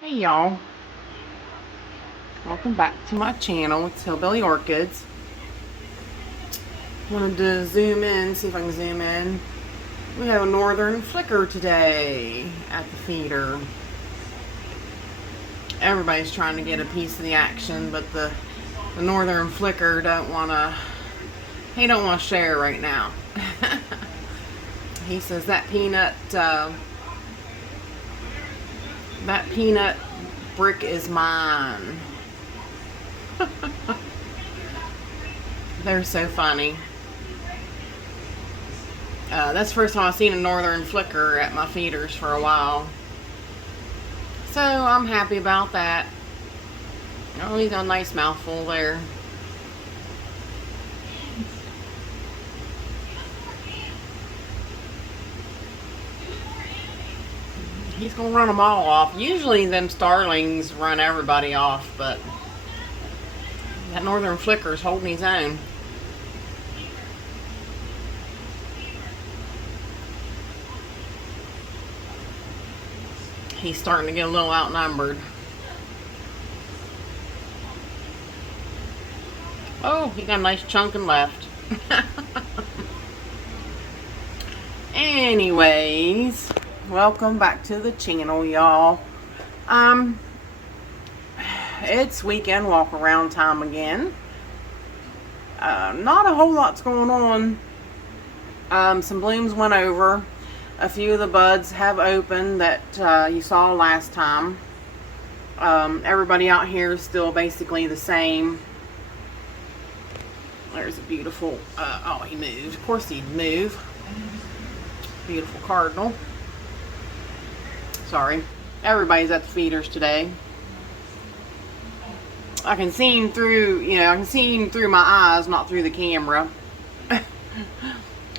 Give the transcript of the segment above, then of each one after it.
Hey y'all, welcome back to my channel. It's Hillbilly Orchids. Wanted to zoom in, see if I can zoom in. We have a northern flicker today at the feeder. Everybody's trying to get a piece of the action, but the northern flicker don't want to share right now. He says that peanut brick is mine. They're so funny. That's the first time I've seen a northern flicker at my feeders for a while. So I'm happy about that. Oh, he's got a nice mouthful there. He's gonna run them all off. Usually them starlings run everybody off, but that northern flicker's holding his own. He's starting to get a little outnumbered. Oh, he got a nice chunking left. Anyways, welcome back to the channel, y'all. It's weekend walk around time again. Not a whole lot's going on. Some blooms went over. A few of the buds have opened that you saw last time. Everybody out here is still basically the same. There's a beautiful, oh, he moved. Of course he'd move. Beautiful cardinal. Sorry. Everybody's at the feeders today. I can see him through, I can see him through my eyes, not through the camera.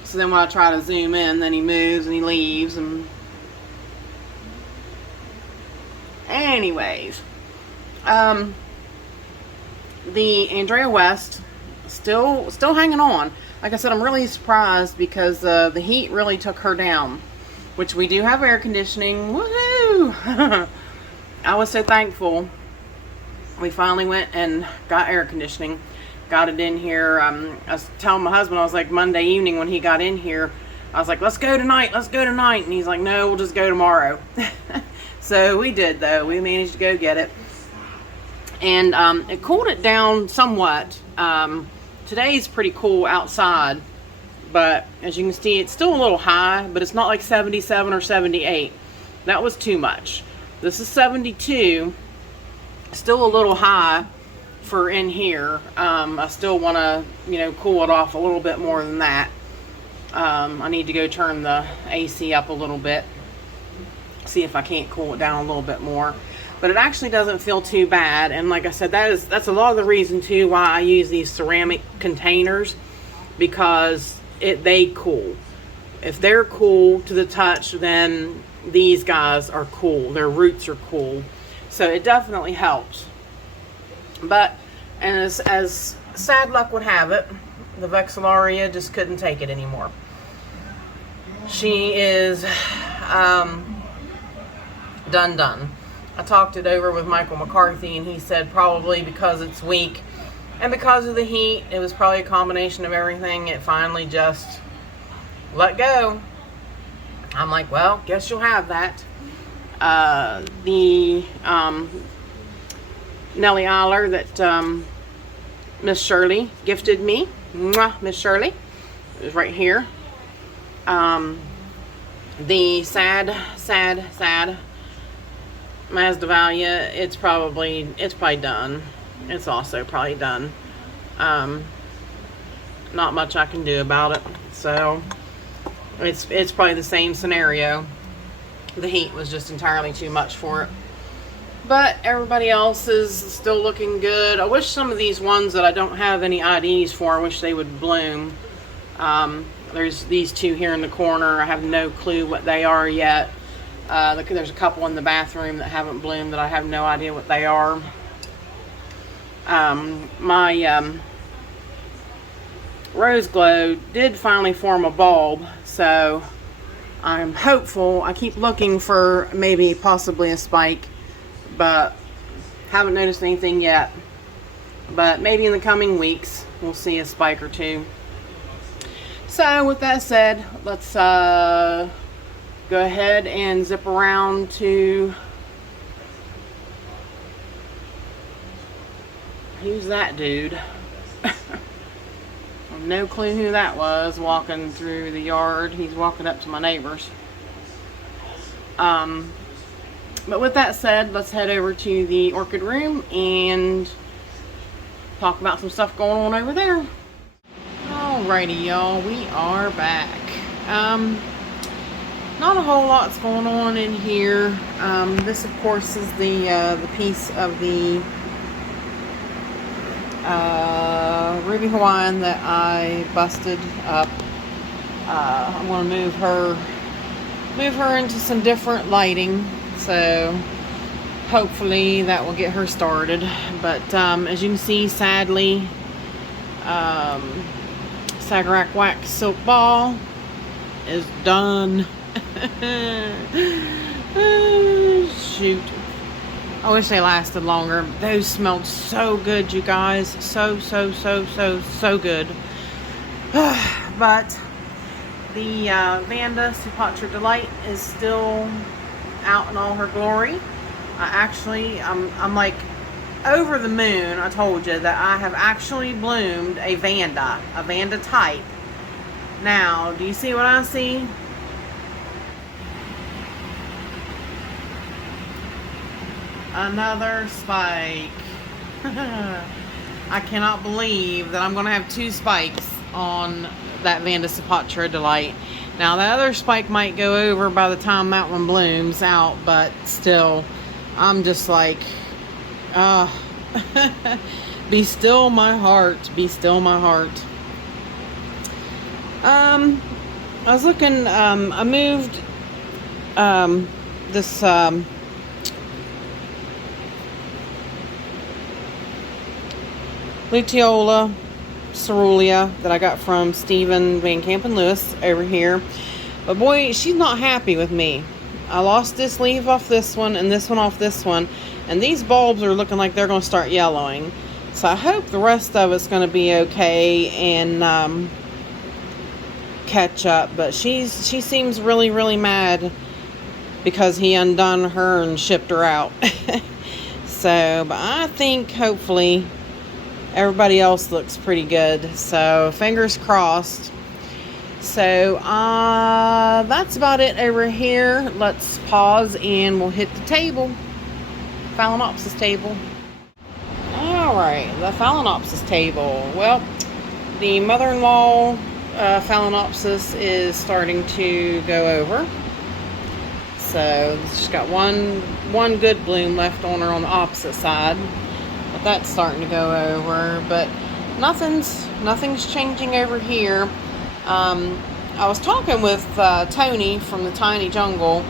So then when I try to zoom in, then he moves and he leaves. And anyways, the Andrea West still hanging on. Like I said, I'm really surprised because the heat really took her down, which we do have air conditioning. Woohoo! I was so thankful. We finally went and got air conditioning. Got it in here. I was telling my husband, I was like, Monday evening when he got in here, I was like, let's go tonight. And he's like, no, we'll just go tomorrow. So we did, though. We managed to go get it. And it cooled it down somewhat. Today's pretty cool outside. But as you can see, it's still a little high, but it's not like 77 or 78. That was too much. This is 72. Still a little high for in here. I still want to, cool it off a little bit more than that. I need to go turn the AC up a little bit. See if I can't cool it down a little bit more. But it actually doesn't feel too bad. And like I said, that's a lot of the reason too why I use these ceramic containers, because they cool. If they're cool to the touch, then these guys are cool. Their roots are cool. So it definitely helps. But, and as sad luck would have it, the Vexillaria just couldn't take it anymore. She is done. I talked it over with Michael McCarthy, and he said probably because it's weak and because of the heat, it was probably a combination of everything. It finally just let go. I'm like, well, guess you'll have that. The Nellie Eiler that Miss Shirley gifted me. Mwah, Miss Shirley. It was right here. The sad Masdevallia, it's probably done. It's also probably done. Not much I can do about it. So it's probably the same scenario. The heat was just entirely too much for it. But everybody else is still looking good. I wish some of these ones that I don't have any IDs for, I wish they would bloom. There's these two here in the corner. I have no clue what they are yet. There's a couple in the bathroom that haven't bloomed that I have no idea what they are. My Rose Glow did finally form a bulb, so I'm hopeful. I keep looking for maybe possibly a spike, but haven't noticed anything yet. But maybe in the coming weeks we'll see a spike or two. So with that said, let's go ahead and zip around to, who's that dude? No clue who that was walking through the yard. He's walking up to my neighbors. But with that said, let's head over to the orchid room and talk about some stuff going on over there. Alrighty, y'all, we are back. Not a whole lot's going on in here. This, of course, is the piece of the Ruby Hawaiian that I busted up. I'm going to move her into some different lighting, so hopefully that will get her started. But as you can see, sadly, Sagarac Wax Silk Ball is done. Shoot, I wish they lasted longer. Those smelled so good, you guys. So good. But the Vanda Supatra Delight is still out in all her glory. I'm like over the moon. I told you that I have actually bloomed a Vanda type. Now, do you see what I see? Another spike. I cannot believe that I'm going to have 2 spikes on that Vanda Supatra Delight. Now, the other spike might go over by the time that one blooms out, but still, I'm just like, be still my heart, be still my heart. I was looking, I moved this Luteola Cerulean that I got from Stephen Van Camp and Lewis over here. But boy, she's not happy with me. I lost this leaf off this one and this one off this one. And these bulbs are looking like they're going to start yellowing. So I hope the rest of it's going to be okay and catch up. But she seems really mad because he undone her and shipped her out. So, but I think hopefully everybody else looks pretty good. So fingers crossed. So that's about it over here. Let's pause and we'll hit the table. Phalaenopsis table. Alright, the Phalaenopsis table. Well, the mother-in-law Phalaenopsis is starting to go over. So she's got one good bloom left on her on the opposite side. But that's starting to go over. But nothing's changing over here. I was talking with Tony from the Tiny Jungle,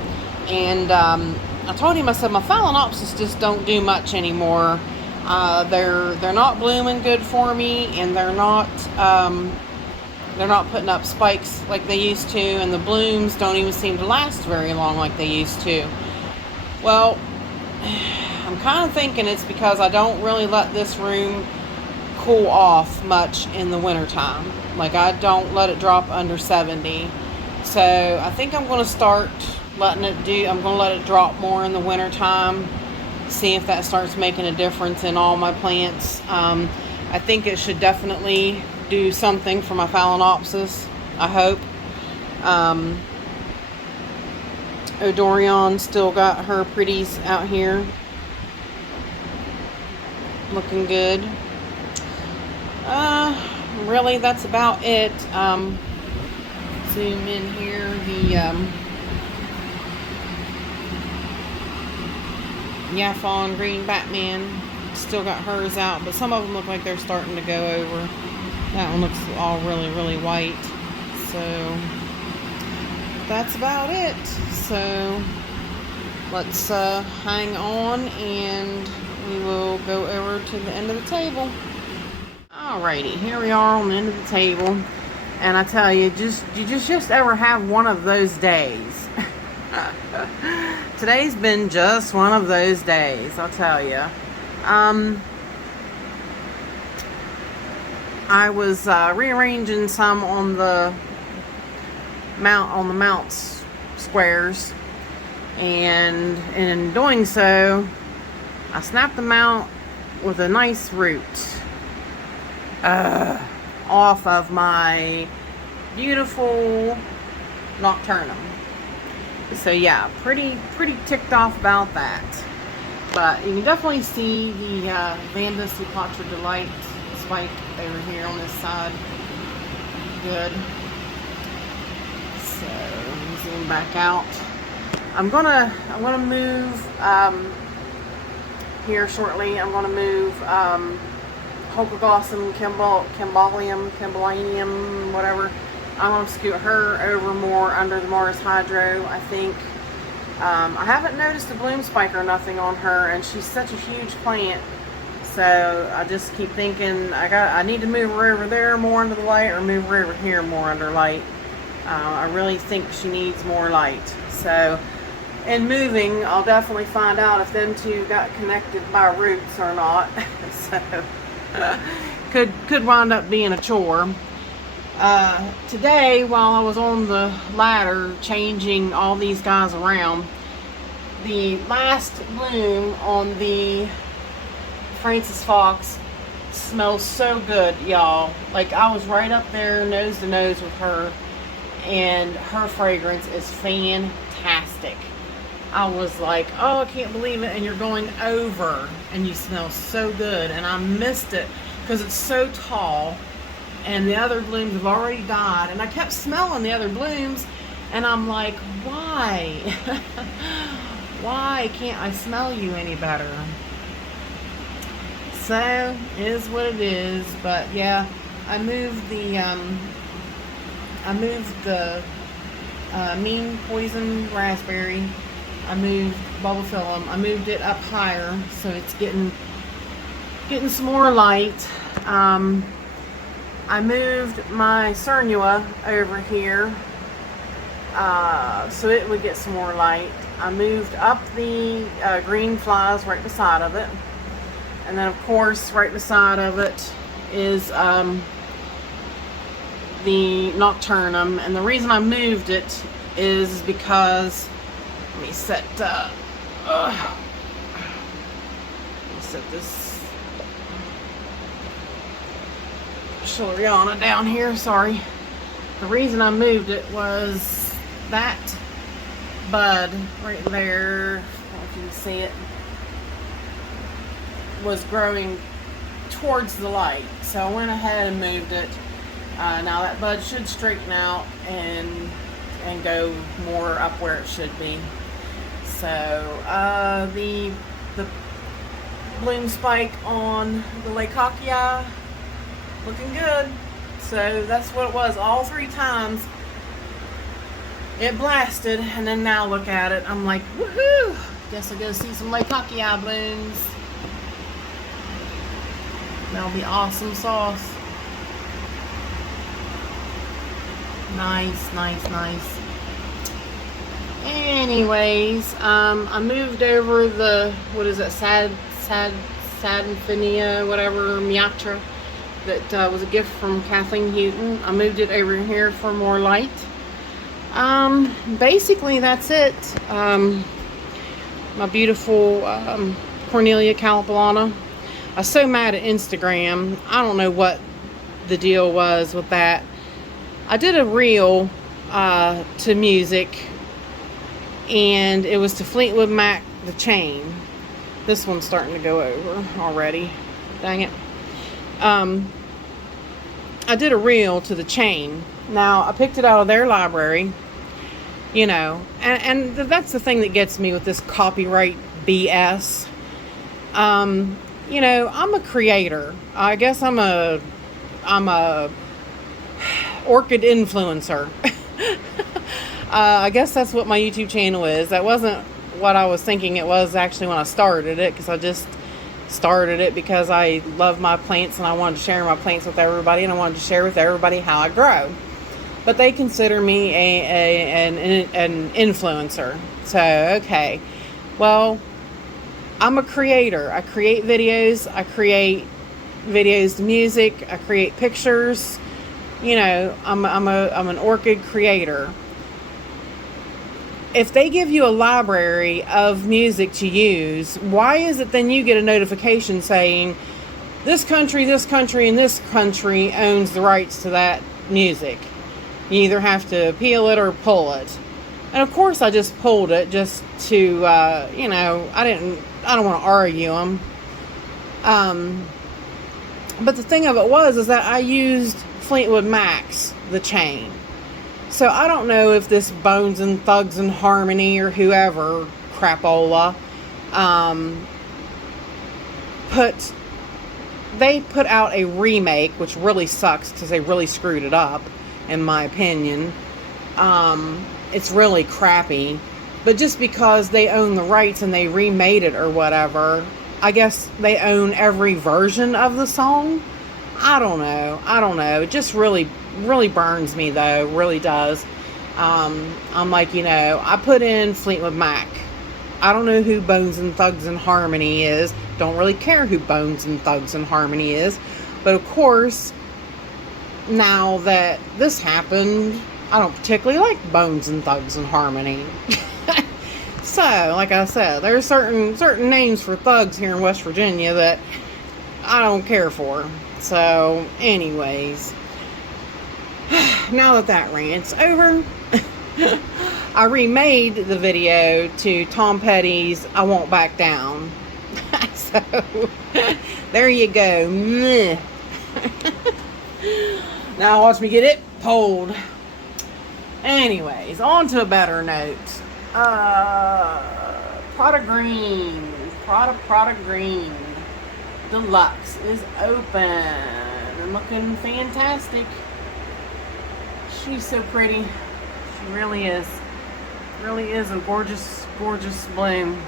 and I told him, I said, my Phalaenopsis just don't do much anymore. They're not blooming good for me, and they're not putting up spikes like they used to, and the blooms don't even seem to last very long like they used to. Well, I'm kind of thinking it's because I don't really let this room cool off much in the wintertime. Like, I don't let it drop under 70. So I think I'm going to start letting it I'm going to let it drop more in the wintertime. See if that starts making a difference in all my plants. I think it should definitely do something for my Phalaenopsis, I hope. Odorion still got her pretties out here. Looking good. Really, that's about it. Zoom in here. The Yaffon Green Batman still got hers out, but some of them look like they're starting to go over. That one looks all really white. So that's about it. So let's hang on and we will go over to the end of the table. Alrighty, here we are on the end of the table, and I tell you, you just ever have one of those days. today's been just one of those days, I'll tell you. I was rearranging some on the mounts squares, and in doing so, I snapped them out with a nice root off of my beautiful nocturnum. So yeah, pretty ticked off about that. But you can definitely see the Vandus Eupatra Delight spike over here on this side. Good. So let me zoom back out. I'm gonna move here shortly. I'm gonna move Hokogossum, Kimbalanium, whatever. I'm gonna scoot her over more under the Mars Hydro, I think. I haven't noticed a bloom spike or nothing on her, and she's such a huge plant. So I just keep thinking I need to move her over there more under the light, or move her over here more under light. I really think she needs more light. So in moving, I'll definitely find out if them two got connected by roots or not. So could wind up being a chore. Today, while I was on the ladder changing all these guys around, the last bloom on the Francis Fox smells so good, y'all. Like, I was right up there nose to nose with her, and her fragrance is fantastic. I was like, oh, I can't believe it. And you're going over and you smell so good, and I missed it because it's so tall and the other blooms have already died, and I kept smelling the other blooms, and I'm like, why? Why can't I smell you any better? So it is what it is. But yeah, I moved the mean poison raspberry. I moved bulbophyllum. I moved it up higher so it's getting some more light. I moved my Cernua over here so it would get some more light. I moved up the green flies right beside of it. And then, of course, right beside of it is the nocturnum. And the reason I moved it is because, let me set this Schilleriana down here, sorry. The reason I moved it was that bud right there, I don't know if you can see it, was growing towards the light. So I went ahead and moved it. Now that bud should straighten out and go more up where it should be. So the bloom spike on the Leukockia looking good. So that's what it was. All three times it blasted, and then now look at it. I'm like, woohoo! Guess I'll go see some Leukockia blooms. That'll be awesome sauce. Nice, nice, nice. Anyways, I moved over the, what is it, Sadinfinia, whatever, Miatra, that was a gift from Kathleen Houghton. I moved it over here for more light. Basically that's it. My beautiful Cornelia Calipolana. I was so mad at Instagram. I don't know what the deal was with that. I did a reel to music, and it was to Fleetwood Mac, The Chain. This one's starting to go over already. Dang it. I did a reel to The Chain. Now, I picked it out of their library, you know, and that's the thing that gets me with this copyright BS. You know, I'm a creator. I guess I'm a orchid influencer. I guess that's what my YouTube channel is. That wasn't what I was thinking it was actually when I started it, because I just started it because I love my plants and I wanted to share my plants with everybody, and I wanted to share with everybody how I grow. But they consider me an influencer. So, okay. Well, I'm a creator. I create videos. I create videos to music. I create pictures. You know, I'm an orchid creator. If they give you a library of music to use, why is it then you get a notification saying this country, and this country owns the rights to that music? You either have to appeal it or pull it. And of course I just pulled it just to, you know, I don't want to argue them. But the thing of it is that I used Fleetwood Mac's The Chain. So I don't know if this Bones and Thugs and Harmony or whoever crapola they put out a remake, which really sucks because they really screwed it up, in my opinion. It's really crappy. But just because they own the rights and they remade it or whatever, I guess they own every version of the song. I don't know. It just really burns me, though. Really does. I'm like, you know, I put in Fleetwood Mac. I don't know who Bones and Thugs and Harmony is. Don't really care who Bones and Thugs and Harmony is. But of course, now that this happened, I don't particularly like Bones and Thugs and Harmony. So, like I said, there's certain names for thugs here in West Virginia that I don't care for. So, anyways, now that rant's over, I remade the video to Tom Petty's I Won't Back Down. So, there you go. Now watch me get it pulled. Anyways, on to a better note. Prada Green. Prada Green Deluxe is open and looking fantastic. She's so pretty. She really is. Really is a gorgeous, gorgeous bloom.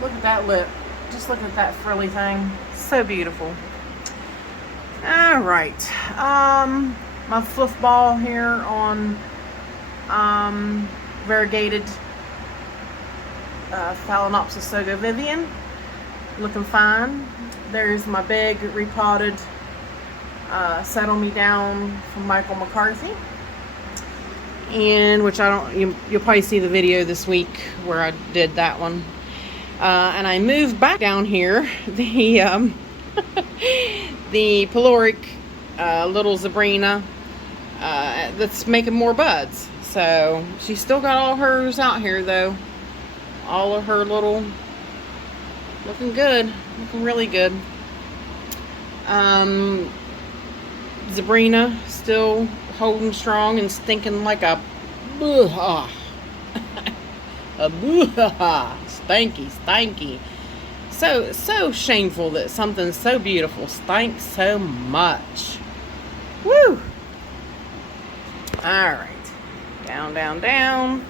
Look at that lip. Just look at that frilly thing. So beautiful. Alright. My fluff ball here on variegated Phalaenopsis Sogo Vivian. Looking fine. There's my big repotted Settle Me Down from Michael McCarthy. And which you'll probably see the video this week where I did that one. And I moved back down here the the Peloric little Sabrina that's making more buds. So she's still got all hers out here though. All of her little, looking good, looking really good. Sabrina still holding strong and stinking like a stanky. So shameful that something so beautiful stinks so much. Woo! Alright. Down.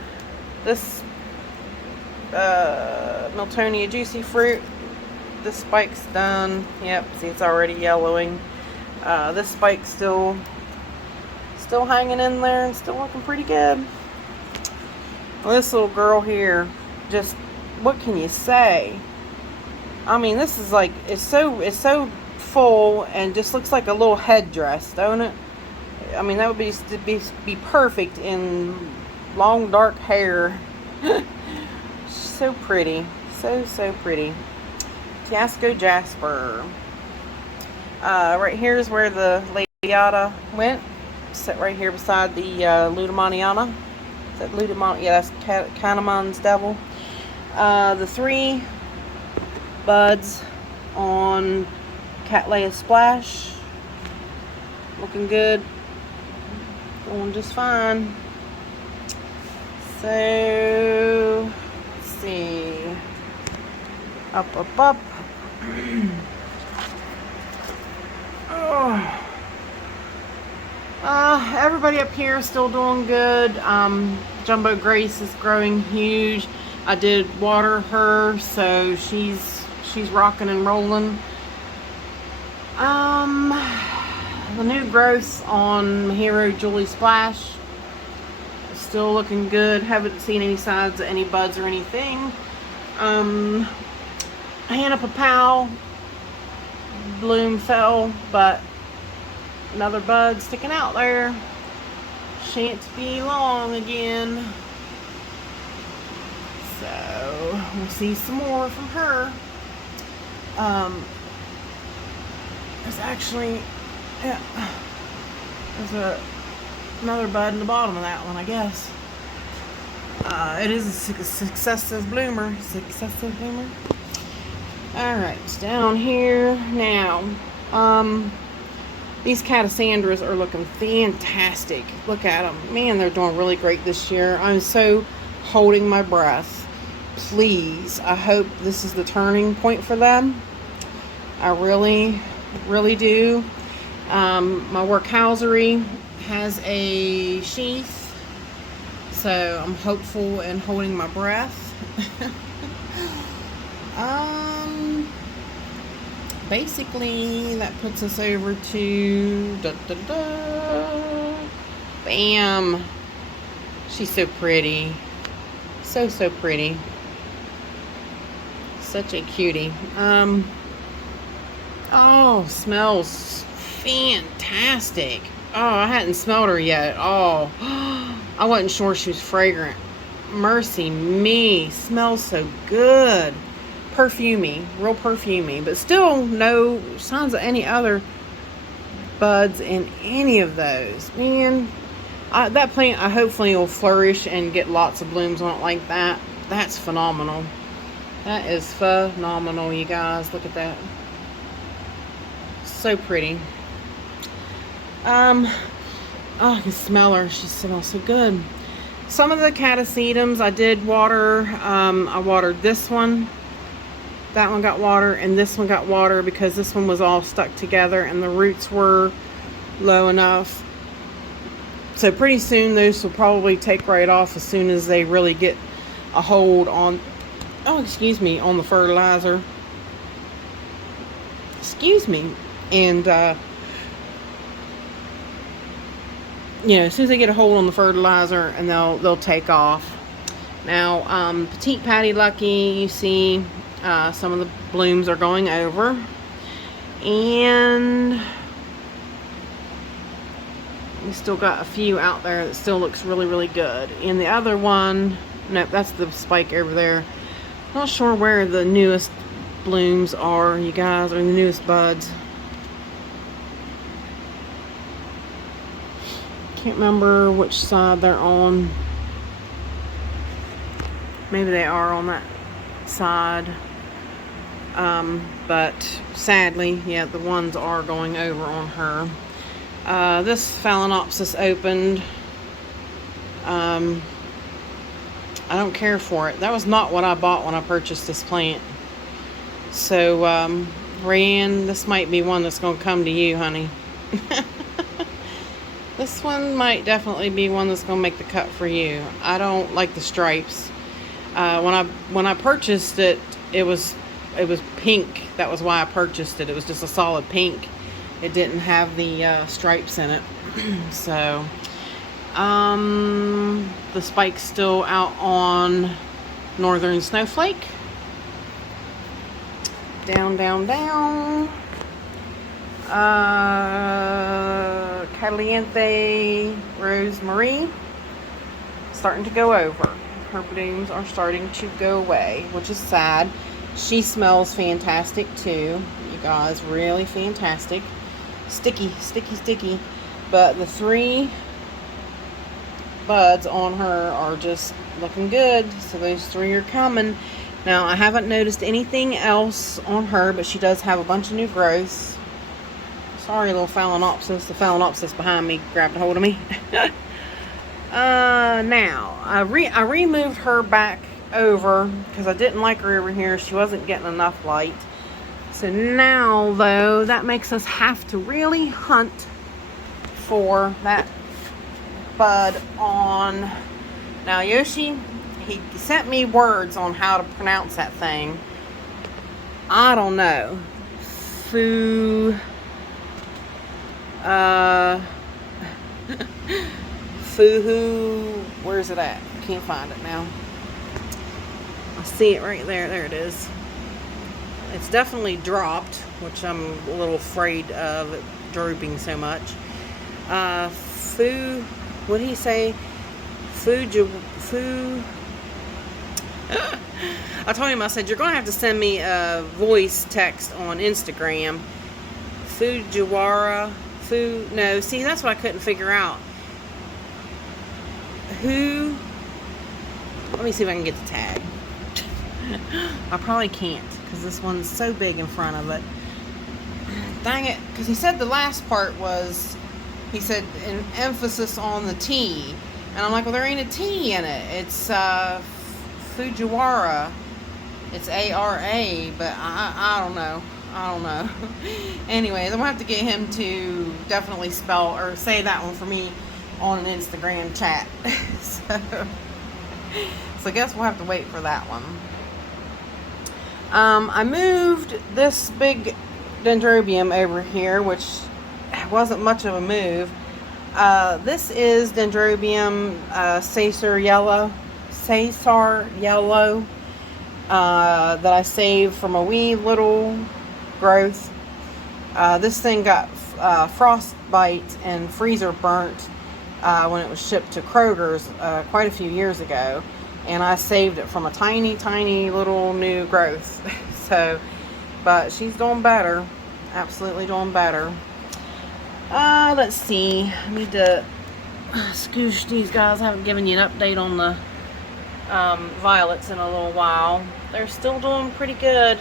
This Miltonia Juicy Fruit. This spike's done. Yep, see it's already yellowing. This spike's still hanging in there and still looking pretty good. Well, this little girl here, just, what can you say? I mean, this is like, it's so full and just looks like a little headdress, don't it? I mean, that would be perfect in long dark hair. So pretty, so pretty. Fiasco Jasper. Right here is where the Ladiata went. Sit right here beside the Ludemaniana. Is that Ludemaniana? Yeah, that's Kahneman's Devil. The 3 buds on Cattleya Splash. Looking good. Going just fine. So, let's see. Up. Everybody up here is still doing good. Jumbo Grace is growing huge. I did water her, so she's rocking and rolling. The new growth on my Hero Julie Splash is still looking good. Haven't seen any signs of any buds or anything. Hannah Papal bloom fell, but another bud sticking out there. Shan't be long again. So we'll see some more from her. There's actually, yeah, there's another bud in the bottom of that one, I guess. It is a successive bloomer. Successive bloomer. Alright, down here now. These Cassandras are looking fantastic. Look at them. Man, they're doing really great this year. I'm so holding my breath. Please, I hope this is the turning point for them. I really, really do. My workhousery has a sheath, so I'm hopeful and holding my breath. Basically, that puts us over to bam. She's so pretty. So pretty. Such a cutie. Oh, smells fantastic. Oh, I hadn't smelled her yet. Oh, I wasn't sure she was fragrant. Mercy me. Smells so good. Perfumey. Real perfumey. But still no signs of any other buds in any of those. Man, that plant I hopefully will flourish and get lots of blooms on it like that. That's phenomenal. That is phenomenal, you guys. Look at that. So pretty. Oh, I can smell her. She smells so good. Some of the catasetums I did water. I watered this one. That one got water, and this one got water because this one was all stuck together and the roots were low enough. So pretty soon those will probably take right off as soon as they really get a hold on, on the fertilizer. Excuse me. And, you know, as soon as they get a hold on the fertilizer, and they'll take off. Now, Petite Patty Lucky, you see, some of the blooms are going over. And we still got a few out there that still looks really, really good. And the other one, nope, that's the spike over there. Not sure where the newest blooms are, you guys, or the newest buds. Can't remember which side they're on. Maybe they are on that side. But sadly, yeah, the ones are going over on her. This Phalaenopsis opened. I don't care for it. That was not what I bought when I purchased this plant. So, Rayanne, this might be one that's going to come to you, honey. This one might definitely be one that's going to make the cut for you. I don't like the stripes. When I purchased it, it was pink. That was why I purchased it. It was just a solid pink. It didn't have the stripes in it. So, the spike's still out on Northern Snowflake. Down, down, down. Caliente Rosemary starting to go over. Her blooms are starting to go away, which is sad. She smells fantastic too, you guys, really fantastic. Sticky, sticky, sticky. But the 3 buds on her are just looking good. So those 3 are coming. Now, I haven't noticed anything else on her, but she does have a bunch of new growths. Sorry, little Phalaenopsis. The Phalaenopsis behind me grabbed a hold of me. Now, I removed her back over because I didn't like her over here. She wasn't getting enough light. So now, though, that makes us have to really hunt for that bud on. Now, Yoshi, he sent me words on how to pronounce that thing. I don't know. Fuhu, where's it at? I can't find it now. I see it right there. There it is. It's definitely dropped, which I'm a little afraid of it drooping so much. What did he say? I told him, I said, you're going to have to send me a voice text on Instagram. Fujiwara. No, see, that's what I couldn't figure out. Let me see if I can get the tag. I probably can't, because this one's so big in front of it. Dang it, because he said the last part was, he said an emphasis on the T. And I'm like, well, there ain't a T in it. It's Fujiwara. It's A-R-A, but I don't know. I don't know. Anyways, I'm going to have to get him to definitely spell or say that one for me on an Instagram chat. So I guess we'll have to wait for that one. I moved this big dendrobium over here, which wasn't much of a move. This is Dendrobium Caesar Yellow that I saved from a wee little growth. This thing got frostbite and freezer burnt when it was shipped to Kroger's quite a few years ago, and I saved it from a tiny little new growth. But she's doing better, absolutely doing better. Let's see, I need to scoosh these guys. I haven't given you an update on the violets in a little while. They're still doing pretty good.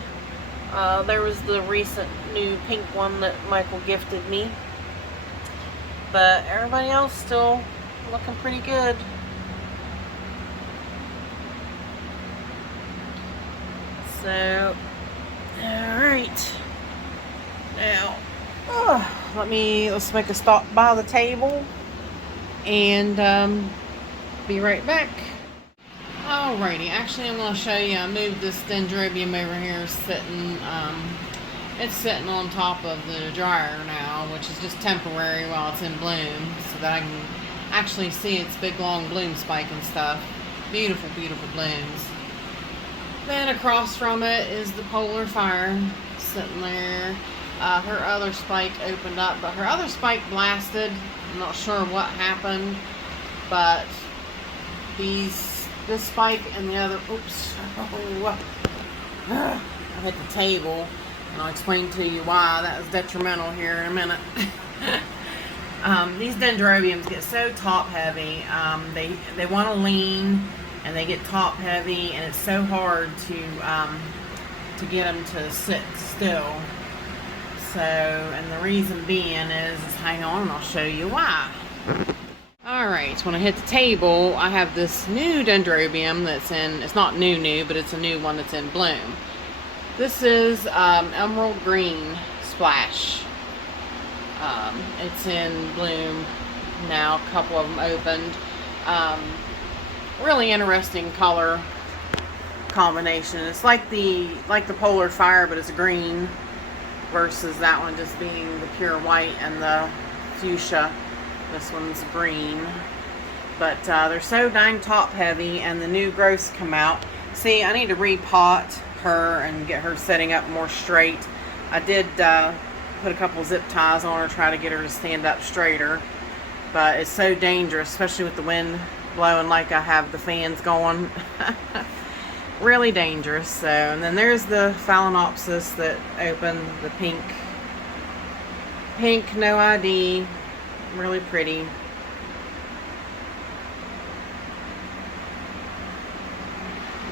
There was the recent new pink one that Michael gifted me, but everybody else still looking pretty good. So, alright, now let's make a stop by the table and be right back. Alrighty, actually I'm going to show you, I moved this dendrobium over here it's sitting on top of the dryer now, which is just temporary while it's in bloom, so that I can actually see its big long bloom spike and stuff. Beautiful, beautiful blooms. Then across from it is the polar fire sitting there. Her other spike opened up, but her other spike blasted. I'm not sure what happened, but this spike and the other, I hit the table, and I'll explain to you why that was detrimental here in a minute. These dendrobiums get so top heavy. They want to lean, and they get top heavy, and it's so hard to get them to sit still. So, and the reason being is, hang on and I'll show you why. Alright, so when I hit the table, I have this new dendrobium that's it's not new, but it's a new one that's in bloom. This is emerald green splash. It's in bloom now, a couple of them opened. Really interesting color combination. It's like the polar fire, but it's green, versus that one just being the pure white and the fuchsia. This one's green. But they're so dang top heavy, and the new growths come out. See, I need to repot her and get her setting up more straight. I did put a couple zip ties on her, try to get her to stand up straighter. But it's so dangerous, especially with the wind blowing like I have the fans going. Really dangerous. So, and then there's the Phalaenopsis that opened, the pink, no ID, really pretty.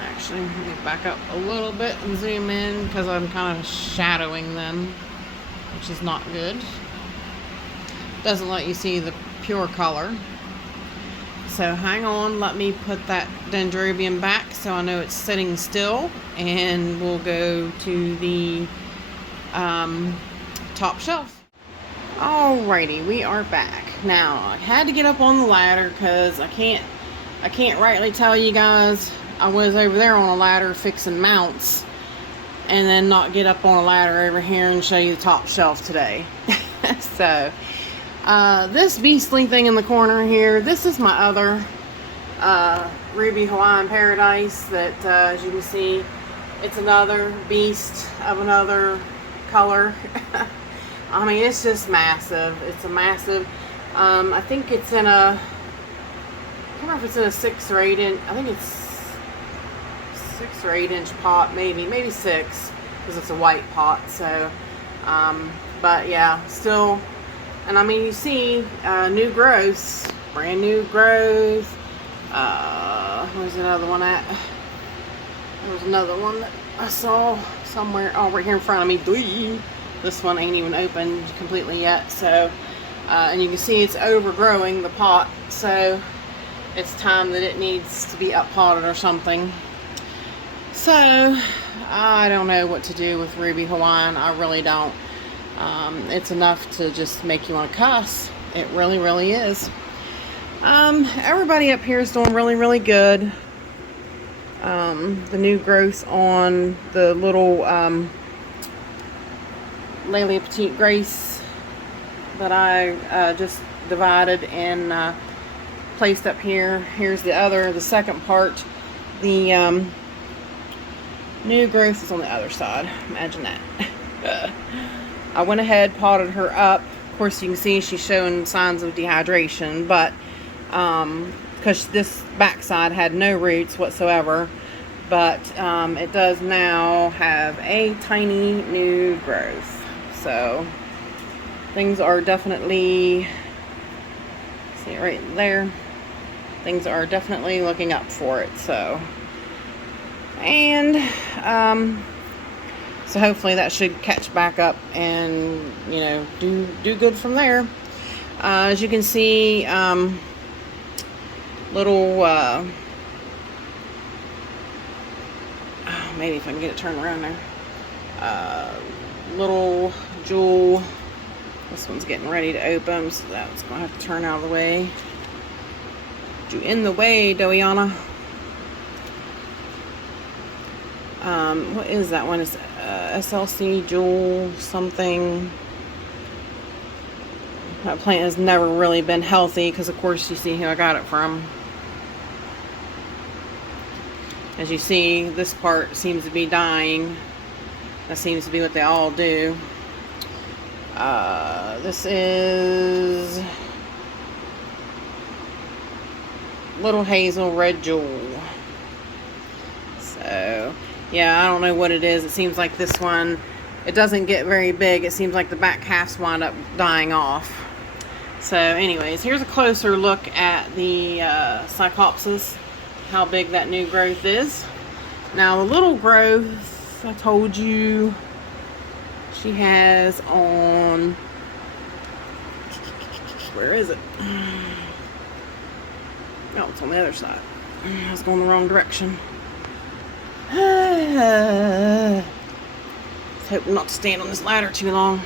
Actually, let me back up a little bit and zoom in, because I'm kind of shadowing them, which is not good. Doesn't let you see the pure color. So hang on, let me put that dendrobium back so I know it's sitting still, and we'll go to the top shelf. Alrighty, we are back. Now, I had to get up on the ladder because I can't rightly tell you guys I was over there on a ladder fixing mounts, and then not get up on a ladder over here and show you the top shelf today. So This beastly thing in the corner here, this is my other Ruby Hawaiian Paradise that, as you can see, it's another beast of another color. I mean, it's just massive. It's a massive, I think it's in a, I don't know if it's in a 6 or 8 inch, I think it's 6 or 8 inch pot, maybe 6, because it's a white pot. So, but yeah, still, and I mean, you see, new growth, brand new growth. Where's another one at? There was another one that I saw somewhere. Oh, right here in front of me. This one ain't even opened completely yet. So, and you can see it's overgrowing the pot. So, it's time that it needs to be up potted or something. So, I don't know what to do with Ruby Hawaiian. I really don't. It's enough to just make you want to cuss. It really, really is. Everybody up here is doing really, really good. The new growth on the little Lelia Petite Grace that I just divided and placed up here. Here's the second part. The new growth is on the other side. Imagine that. I went ahead, potted her up. Of course, you can see she's showing signs of dehydration, but because this backside had no roots whatsoever, but it does now have a tiny new growth. So things are definitely, see it right there, things are definitely looking up for it. So, and so hopefully that should catch back up and, you know, do good from there. As you can see, little maybe if I can get it turned around there, little jewel, this one's getting ready to open, so that's gonna have to turn out of the way. You in the way, Doiana. What is that one? It's SLC jewel something. That plant has never really been healthy because, of course, you see who I got it from. As you see, this part seems to be dying. That seems to be what they all do. This is Little Hazel Red Jewel. So, yeah, I don't know what it is. It seems like this one, it doesn't get very big. It seems like the back halves wind up dying off. So anyways, here's a closer look at the Cyclopsis, how big that new growth is. Now the little growth, I told you, she has on, where is it? Oh, it's on the other side. I was going the wrong direction. Let's hope not to stand on this ladder too long.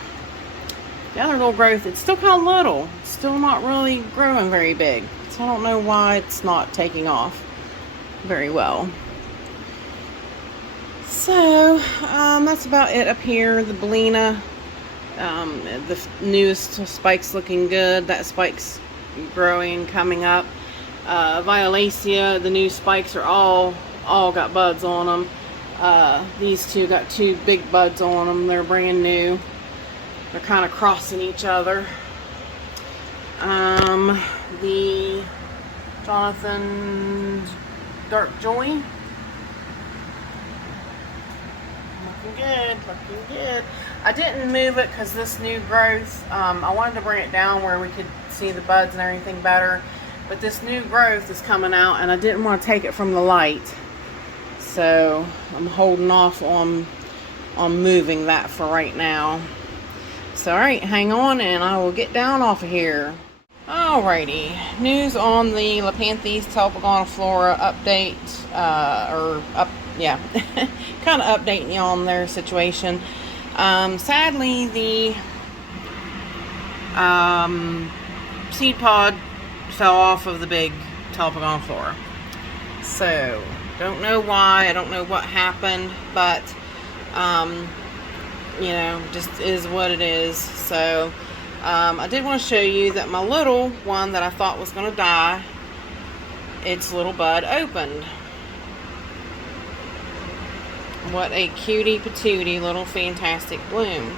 The other little growth, it's still kind of little. It's still not really growing very big. So I don't know why it's not taking off very well. So, that's about it up here. The Bellina, the newest spike's looking good. That spike's growing, coming up. Violacea, the new spikes are all got buds on them. These two got 2 big buds on them. They're brand new. They're kind of crossing each other. The Jonathan Dark Joy. Looking good, looking good. I didn't move it because this new growth, I wanted to bring it down where we could see the buds and everything better. But this new growth is coming out and I didn't want to take it from the light. So I'm holding off on moving that for right now. So alright, hang on and I will get down off of here. Alrighty, news on the Lepanthes telepogoniflora update, kind of updating you on their situation. Sadly, the seed pod fell off of the big telepogoniflora. So, don't know why, I don't know what happened, but, you know, just is what it is. So, I did want to show you that my little one that I thought was going to die, its little bud opened. What a cutie patootie little fantastic bloom.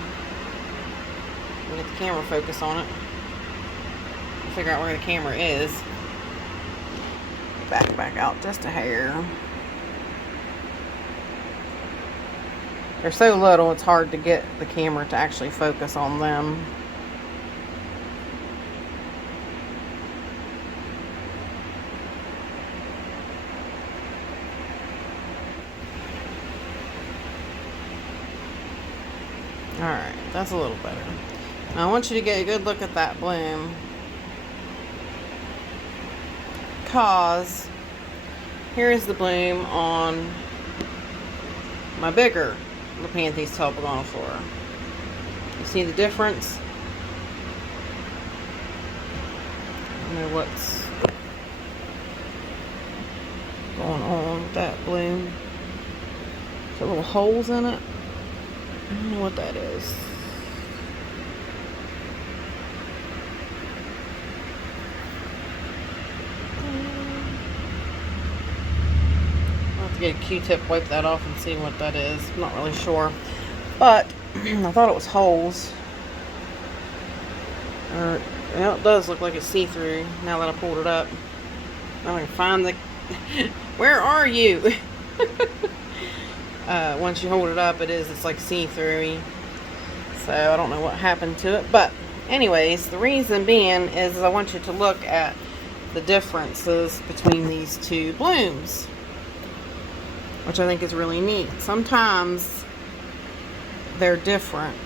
I'll get the camera focus on it. Figure out where the camera is. Back out just a hair. They're so little, it's hard to get the camera to actually focus on them. Alright, that's a little better. Now I want you to get a good look at that bloom. Because here's the bloom on my bigger Nepanthes tulipagoniiflora. You see the difference? I don't know what's going on with that bloom. There's little holes in it. I don't know what that is. I'll have to get a Q-tip, wipe that off and see what that is. I'm not really sure. But I thought it was holes. Well, it does look like it's see-through now that I pulled it up. I can find the... Where are you? Once you hold it up, it's like see-through-y. So I don't know what happened to it. But anyways, the reason being is I want you to look at the differences between these two blooms, which I think is really neat. Sometimes they're different.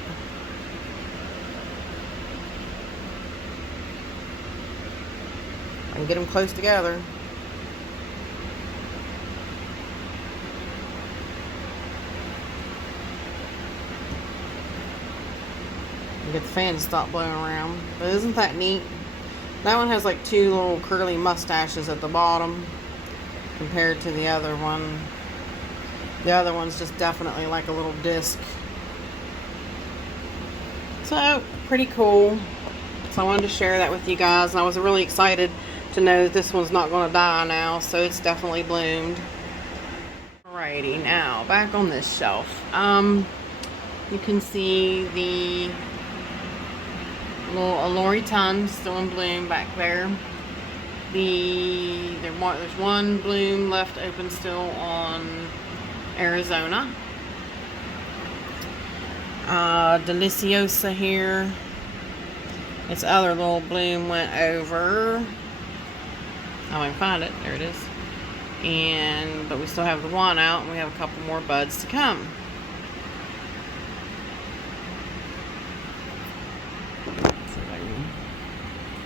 I can get them close together. Get the fan to stop blowing around. But isn't that neat? That one has like two little curly mustaches at the bottom compared to the other one. The other one's just definitely like a little disc. So, pretty cool. So I wanted to share that with you guys. And I was really excited to know that this one's not going to die now. So it's definitely bloomed. Alrighty, now back on this shelf. You can see the little Aloriton still in bloom back there. There's one bloom left open still on Arizona. Deliciosa here. Its other little bloom went over. Oh, I can find it. There it is. But we still have the one out, and we have a couple more buds to come.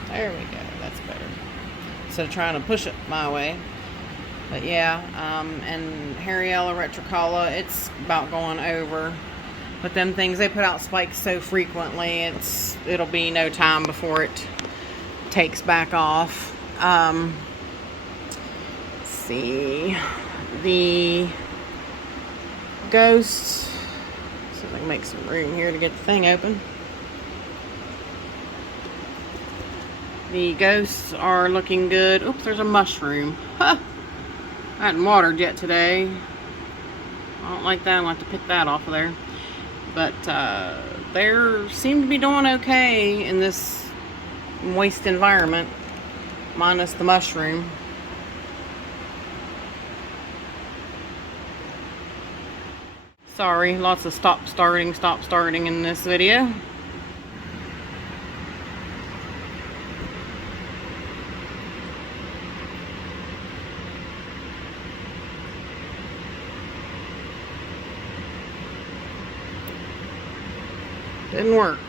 There we go. That's better. Instead of trying to push it my way. But yeah, and Harryella retricala, it's about going over. But them things, they put out spikes so frequently, it'll be no time before it takes back off. Let's see. The ghosts. See if I can make some room here to get the thing open. The ghosts are looking good. Oops, there's a mushroom. Huh. I hadn't watered yet today. I don't like that. I'll have to pick that off of there. But they seem to be doing okay in this moist environment, minus the mushroom. Sorry, lots of stop starting in this video. Didn't work.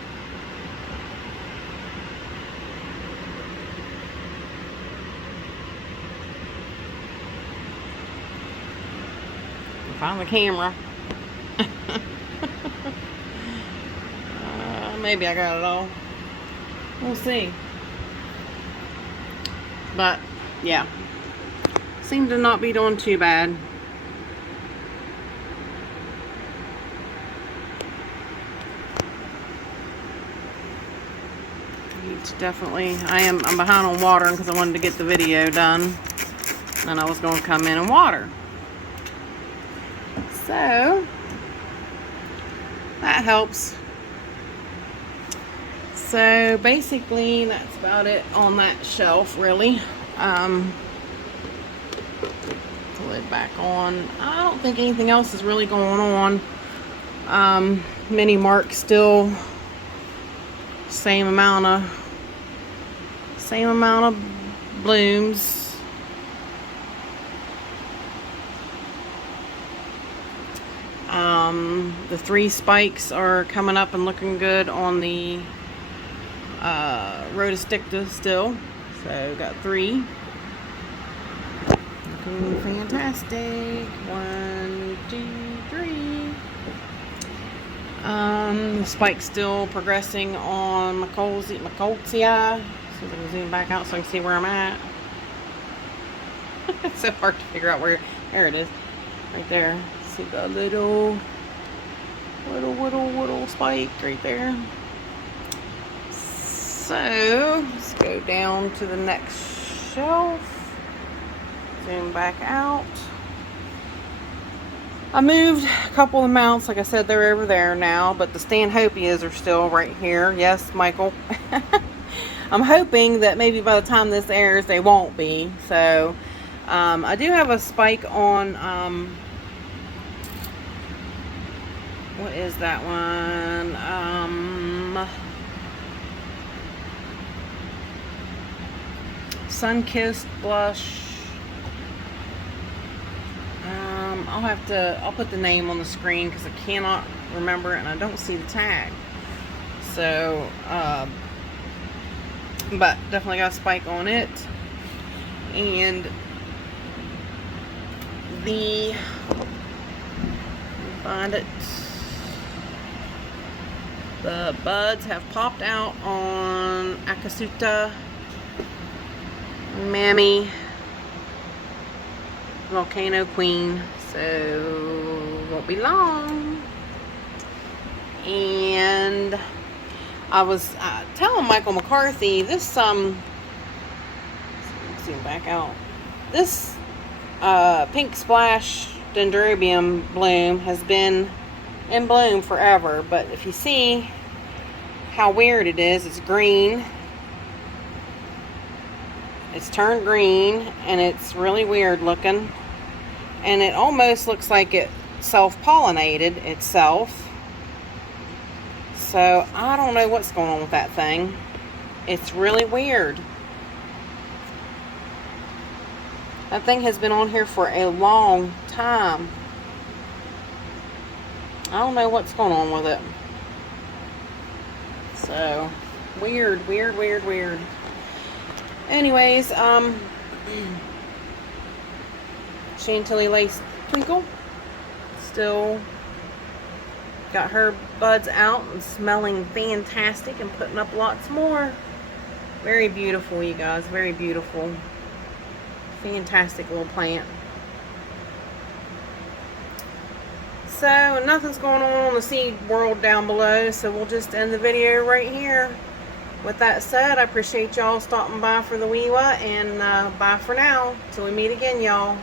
Find the camera. Maybe I got it all. We'll see. But yeah, seem to not be doing too bad. definitely, I'm behind on watering because I wanted to get the video done. And I was going to come in and water. So, that helps. So, basically, that's about it on that shelf, really. The lid back on. I don't think anything else is really going on. Mini Mark still same amount of blooms. The 3 spikes are coming up and looking good on the rhodosticta still. So got 3. Looking fantastic. 1, 2, 3. The spike's still progressing on Macolcia. See if I can zoom back out so I can see where I'm at. It's so hard to figure out where. There it is. Right there. See the little spike right there. So let's go down to the next shelf. Zoom back out. I moved a couple of the mounts. Like I said, they're over there now, but the Stanhopias are still right here. Yes, Michael. I'm hoping that maybe by the time this airs, they won't be. So I do have a spike on what is that one? Sun-Kissed Blush. I'll put the name on the screen because I cannot remember it and I don't see the tag. So, but definitely got a spike on it. And find it. The buds have popped out on Akasuta, Mammy, Volcano Queen, so won't be long. And I was telling Michael McCarthy this zoom back out. This Pink Splash Dendrobium bloom has been in bloom forever, but if you see how weird it is, it's green. It's turned green and it's really weird looking, and it almost looks like it self-pollinated itself. So I don't know what's going on with that thing. It's really weird. That thing has been on here for a long time. I don't know what's going on with it. So, weird. Anyways, Chantilly Lace Twinkle still got her buds out and smelling fantastic and putting up lots more. Very beautiful, you guys. Very beautiful. Fantastic little plant. So nothing's going on the seed world down below, so we'll just end the video right here. With that said, I appreciate y'all stopping by for the WEWA, and bye for now till we meet again, y'all.